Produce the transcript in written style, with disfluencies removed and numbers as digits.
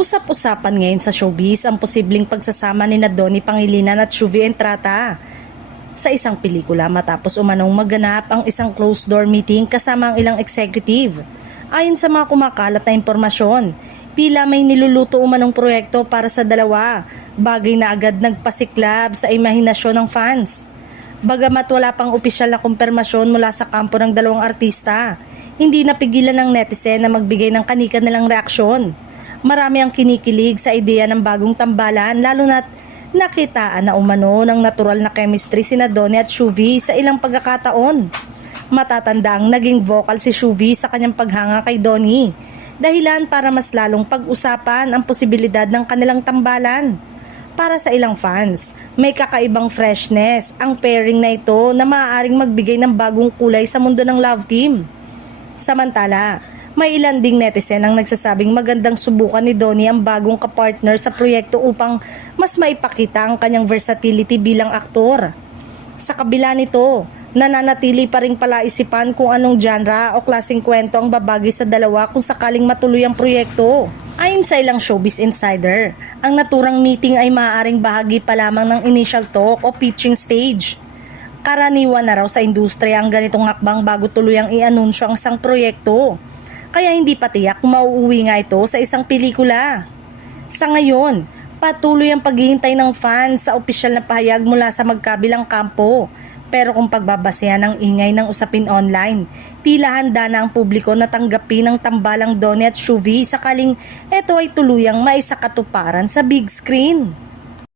Usap-usapan ngayon sa showbiz ang posibleng pagsasama ni Donnie Pangilinan at Shuvi Entrata sa isang pelikula matapos umanong maganap ang isang closed-door meeting kasama ang ilang executive. Ayon sa mga kumakalat na impormasyon, tila may niluluto umanong proyekto para sa dalawa, bagay na agad nagpasiklab sa imahinasyon ng fans. Bagamat wala pang opisyal na kumpirmasyon mula sa kampo ng dalawang artista, hindi napigilan ng netizen na magbigay ng kani-kanilang reaksyon. Marami ang kinikilig sa ideya ng bagong tambalan, lalo na't nakitaan na umano ng natural na chemistry sina Donnie at Shuvi sa ilang pagkakataon. Matatanda ang naging vocal si Shuvi sa kanyang paghanga kay Donnie, dahilan para mas lalong pag-usapan ang posibilidad ng kanilang tambalan. Para sa ilang fans, may kakaibang freshness ang pairing na ito na maaaring magbigay ng bagong kulay sa mundo ng love team. Samantala, may ilan ding netizen ang nagsasabing magandang subukan ni Donnie ang bagong kapartner sa proyekto upang mas maipakita ang kanyang versatility bilang aktor. Sa kabila nito, nananatili pa ring palaisipan kung anong genre o klaseng kwento ang babagay sa dalawa kung sakaling matuloy ang proyekto. Ayon sa ilang showbiz insider, ang naturang meeting ay maaaring bahagi pa lamang ng initial talk o pitching stage. Karaniwan na raw sa industriya ang ganitong hakbang bago tuluyang i-anunsyo ang isang proyekto. Kaya hindi pa tiyak kung mauuwi nga ito sa isang pelikula. Sa ngayon, patuloy ang paghihintay ng fans sa opisyal na pahayag mula sa magkabilang kampo. Pero kung pagbabasehan ng ingay ng usapin online, tila handa na ang publiko na tanggapin ang tambalang Donnie at Shuvi sakaling ito ay tuluyang maisakatuparan sa big screen.